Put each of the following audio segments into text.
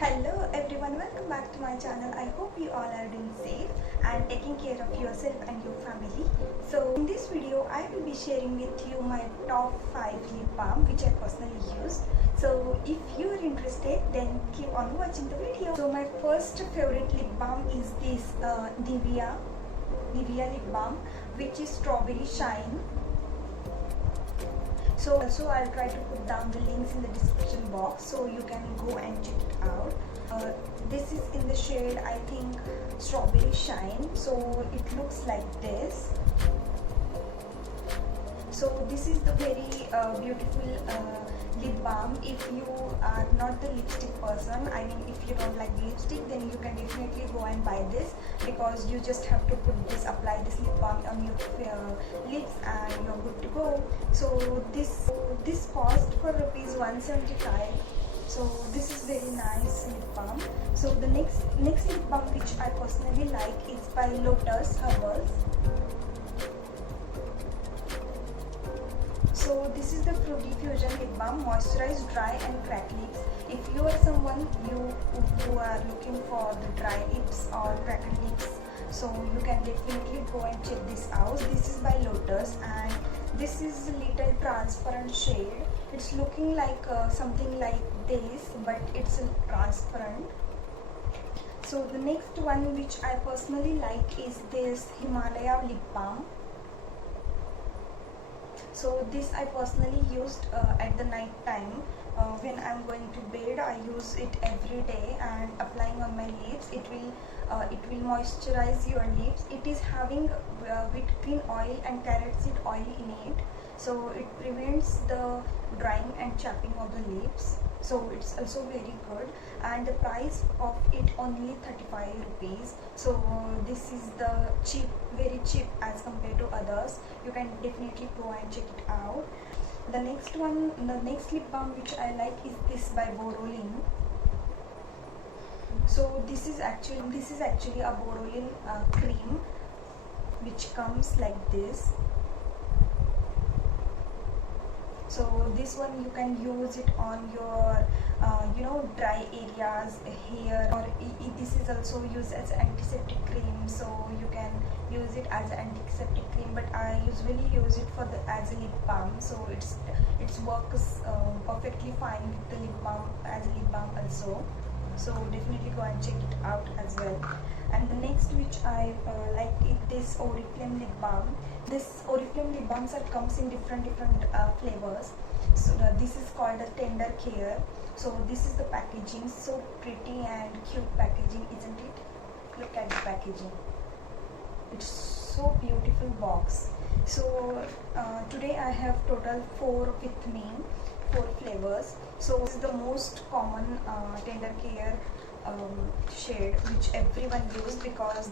Hello everyone, welcome back to my channel. I hope you all are doing safe and taking care of yourself and your family. So in this video I will be sharing with you my top 5 lip balm which I personally use. So if you are interested, then keep on watching the video. So my first favorite lip balm is this Nivea lip balm, which is Strawberry Shine. So also I'll try to put down the links in the description box so you can go and check it out. This is in the shade, I think, Strawberry Shine. So it looks like this. So this is the very beautiful lip balm. If you are not the lipstick person, I mean if you don't like lipstick, then you can definitely go and buy this, because you just have to apply this lip balm on your lips and you're good to go. So this cost for rupees 175. So this is very nice lip balm. So the next lip balm which I personally like is by Lotus Herbals. So this is the Fruity Fusion Lip Balm, moisturize dry and cracked lips. If you are someone who are looking for the dry lips or cracked lips, so you can definitely go and check this out. This is by Lotus and this is a little transparent shade. It's looking like something like this, but it's transparent. So the next one which I personally like is this Himalaya Lip Balm. So this I personally used at the night time. When I'm going to bed, I use it every day and applying on my lips. It will moisturize your lips. It is having green oil and carrot seed oil in it, so it prevents the drying and chapping of the lips. So it's also very good, and the price of it only 35 rupees. So this is the very cheap as compared to others. You can definitely go and check it out. The next lip balm which I like is this by Borolin. So this is actually a Borolin cream which comes like this. So this one you can use it on your dry areas, hair, or this is also used as antiseptic cream, so you can use it as an antiseptic cream, but I usually use it as a lip balm. So it works perfectly fine with the lip balm as a lip balm also. So definitely go and check it out as well. And the next which I like is this Oriflame lip balm. This Oriflame lip balms comes in different flavors. So this is called a Tender Care. So this is the packaging, so pretty and cute packaging, isn't it? Look at the packaging. It's so beautiful box. So today I have total 4 with me, 4 flavors. So this is the most common Tender Care shade which everyone uses, because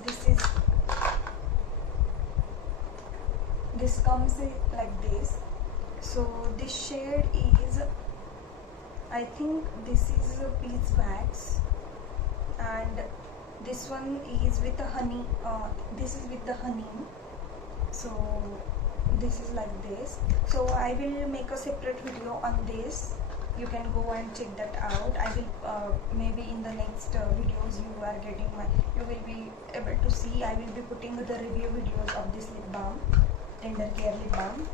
this comes in like this. So this shade is, I think this is beeswax, and this one is with the honey. This is with the honey. So this is like this. So I will make a separate video on this. You can go and check that out. I will maybe in the next videos you will be able to see. I will be putting the review videos of this lip balm, Tender Care lip balm.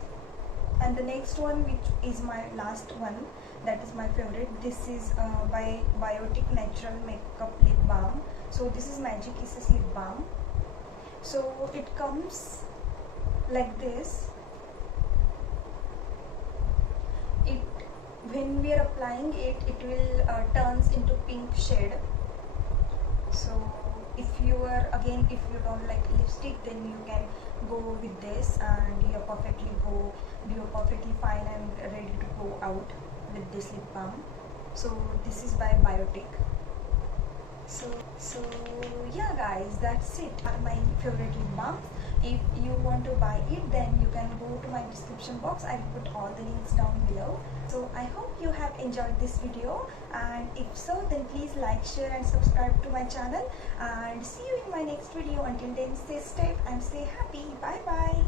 And the next one, which is my last one, that is my favorite. This is by Biotic Natural Makeup Lip Balm. So this is Magic Kisses lip balm. So it comes like this. When we are applying it, it will turns into pink shade. So if you don't like lipstick, then you can go with this and you're perfectly fine and ready to go out with this lip balm. So this is by Biotic. So yeah guys, that's it. Are my favorite lip balms. If you want to buy it, then you can go to my description box. I will put all the links down below. So I hope you have enjoyed this video, and if so, then please like, share and subscribe to my channel, and see you in my next video. Until then, stay safe and stay happy. Bye bye.